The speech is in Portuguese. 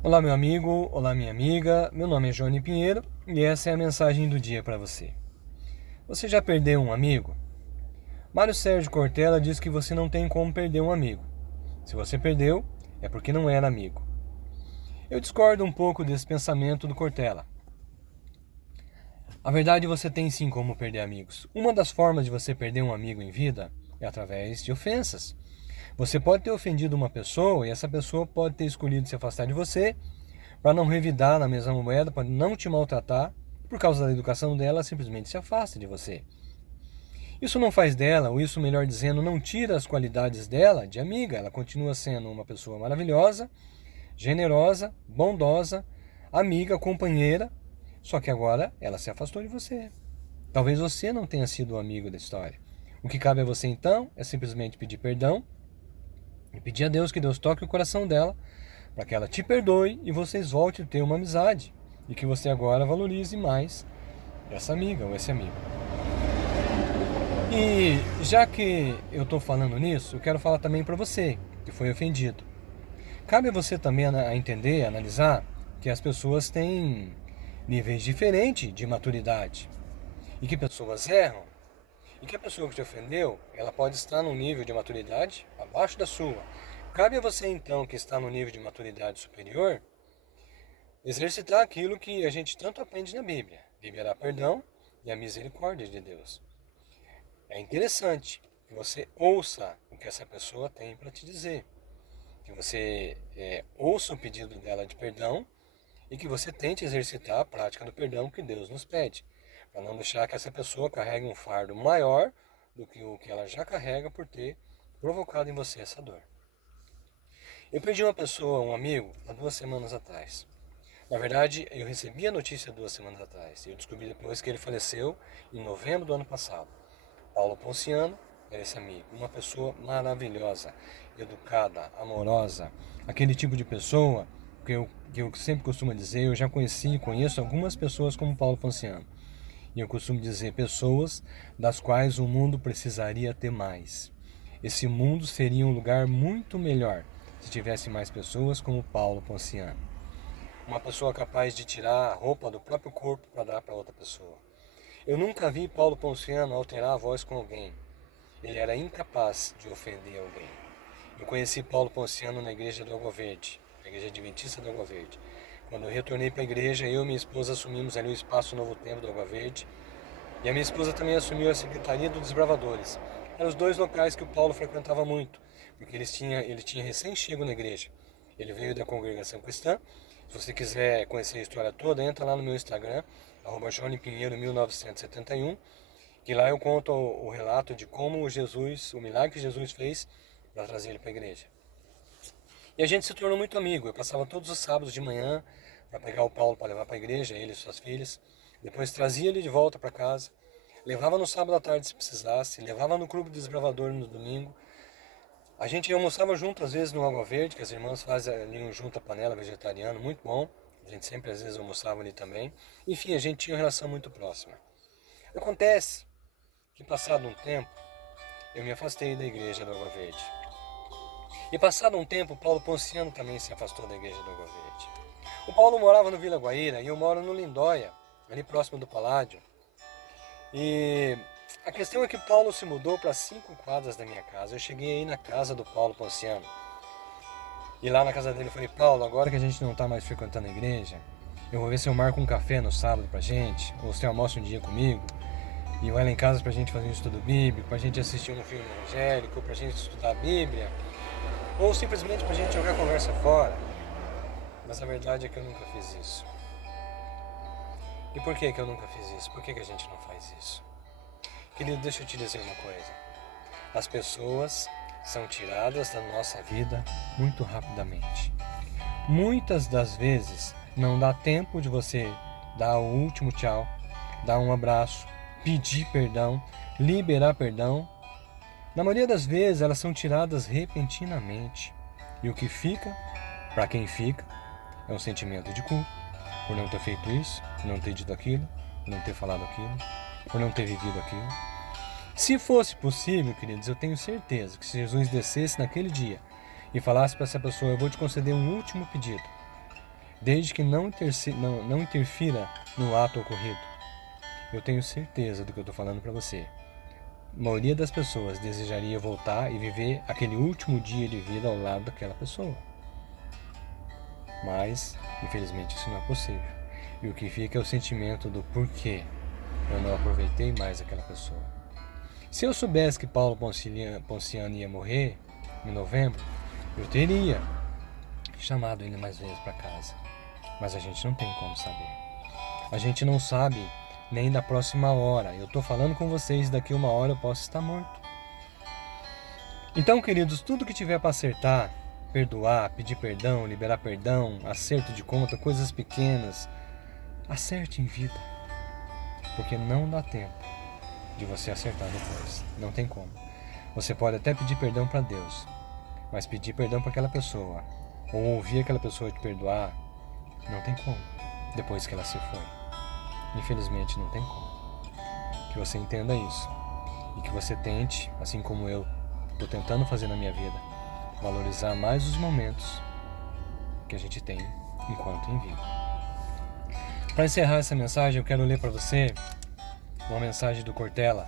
Olá, meu amigo, olá, minha amiga. Meu nome é Johnny Pinheiro e essa é a mensagem do dia para você. Você já perdeu um amigo? Mário Sérgio Cortella diz que você não tem como perder um amigo. Se você perdeu, é porque não era amigo. Eu discordo um pouco desse pensamento do Cortella. A verdade, você tem sim como perder amigos. Uma das formas de você perder um amigo em vida é através de ofensas. Você pode ter ofendido uma pessoa e essa pessoa pode ter escolhido se afastar de você para não revidar na mesma moeda, para não te maltratar. Por causa da educação dela, ela simplesmente se afasta de você. Isso não faz dela, ou isso melhor dizendo, não tira as qualidades dela de amiga. Ela continua sendo uma pessoa maravilhosa, generosa, bondosa, amiga, companheira, só que agora ela se afastou de você. Talvez você não tenha sido o amigo da história. O que cabe a você então é simplesmente pedir perdão e pedir a Deus que Deus toque o coração dela para que ela te perdoe e vocês voltem a ter uma amizade e que você agora valorize mais essa amiga ou esse amigo. E já que eu estou falando nisso, eu quero falar também para você que foi ofendido. Cabe a você também a entender, a analisar que as pessoas têm níveis diferentes de maturidade e que pessoas erram e que a pessoa que te ofendeu, ela pode estar num nível de maturidade abaixo da sua. Cabe a você então que está no nível de maturidade superior exercitar aquilo que a gente tanto aprende na Bíblia: liberar perdão e a misericórdia de Deus. É interessante que você ouça o que essa pessoa tem para te dizer, que você ouça o pedido dela de perdão e que você tente exercitar a prática do perdão que Deus nos pede, para não deixar que essa pessoa carregue um fardo maior do que o que ela já carrega por ter provocado em você essa dor. Eu perdi uma pessoa, um amigo, há 2 semanas atrás. Na verdade, eu recebi a notícia 2 semanas atrás. Eu descobri depois que ele faleceu em novembro do ano passado. Paulo Ponciano era esse amigo. Uma pessoa maravilhosa, educada, amorosa. Aquele tipo de pessoa que eu sempre costumo dizer, eu já conheci e conheço algumas pessoas como Paulo Ponciano. E eu costumo dizer pessoas das quais o mundo precisaria ter mais. Esse mundo seria um lugar muito melhor se tivesse mais pessoas como Paulo Ponciano. Uma pessoa capaz de tirar a roupa do próprio corpo para dar para outra pessoa. Eu nunca vi Paulo Ponciano alterar a voz com alguém. Ele era incapaz de ofender alguém. Eu conheci Paulo Ponciano na igreja do Água Verde, na igreja adventista do Água Verde. Quando eu retornei para a igreja, eu e minha esposa assumimos ali o espaço Novo Tempo do Água Verde. E a minha esposa também assumiu a secretaria dos desbravadores. Eram os dois locais que o Paulo frequentava muito, porque ele tinha recém-chego na igreja. Ele veio da congregação cristã. Se você quiser conhecer a história toda, entra lá no meu Instagram, @johnnypinheiro1971, que lá eu conto o relato de como Jesus, o milagre que Jesus fez para trazer ele para a igreja. E a gente se tornou muito amigo. Eu passava todos os sábados de manhã para pegar o Paulo para levar para a igreja, ele e suas filhas. Depois trazia ele de volta para casa. Levava no sábado à tarde se precisasse. Levava no clube dos desbravadores no domingo. A gente almoçava junto às vezes no Água Verde, que as irmãs fazem ali um junta panela vegetariano, muito bom. A gente sempre às vezes almoçava ali também. Enfim, a gente tinha uma relação muito próxima. Acontece que passado um tempo, eu me afastei da igreja do Água Verde. E passado um tempo, Paulo Ponciano também se afastou da igreja do Água Verde. O Paulo morava no Vila Guaíra e eu moro no Lindóia, ali próximo do Paládio. E a questão é que Paulo se mudou para 5 quadras da minha casa. Eu cheguei aí na casa do Paulo Ponciano. E lá na casa dele eu falei: Paulo, agora que a gente não está mais frequentando a igreja, eu vou ver se eu marco um café no sábado pra gente, ou se você almoça um dia comigo, e vai lá em casa pra gente fazer um estudo bíblico, pra gente assistir um filme evangélico, pra gente estudar a Bíblia, ou simplesmente pra gente jogar a conversa fora. Mas a verdade é que eu nunca fiz isso. E por que eu nunca fiz isso? Por que a gente não faz isso? Querido, deixa eu te dizer uma coisa. As pessoas são tiradas da nossa vida muito rapidamente. Muitas das vezes não dá tempo de você dar o último tchau, dar um abraço, pedir perdão, liberar perdão. Na maioria das vezes elas são tiradas repentinamente. E o que fica, para quem fica, é um sentimento de culpa por não ter feito isso, por não ter dito aquilo, por não ter falado aquilo, por não ter vivido aquilo. Se fosse possível, queridos, eu tenho certeza que se Jesus descesse naquele dia e falasse para essa pessoa: eu vou te conceder um último pedido, desde que não interfira no ato ocorrido. Eu tenho certeza do que eu estou falando para você. A maioria das pessoas desejaria voltar e viver aquele último dia de vida ao lado daquela pessoa. Mas, infelizmente, isso não é possível. E o que fica é o sentimento do porquê eu não aproveitei mais aquela pessoa. Se eu soubesse que Paulo Ponciano ia morrer em novembro, eu teria chamado ele mais vezes para casa. Mas a gente não tem como saber. A gente não sabe nem da próxima hora. Eu estou falando com vocês, daqui uma hora eu posso estar morto. Então, queridos, tudo que tiver para acertar, perdoar, pedir perdão, liberar perdão, acerto de conta, coisas pequenas, acerte em vida. Porque não dá tempo de você acertar depois. Não tem como. Você pode até pedir perdão para Deus, mas pedir perdão para aquela pessoa, ou ouvir aquela pessoa te perdoar, não tem como, depois que ela se foi. Infelizmente não tem como. Que você entenda isso. E que você tente, assim como eu estou tentando fazer na minha vida, valorizar mais os momentos que a gente tem enquanto em vida. Para encerrar essa mensagem, eu quero ler para você uma mensagem do Cortella,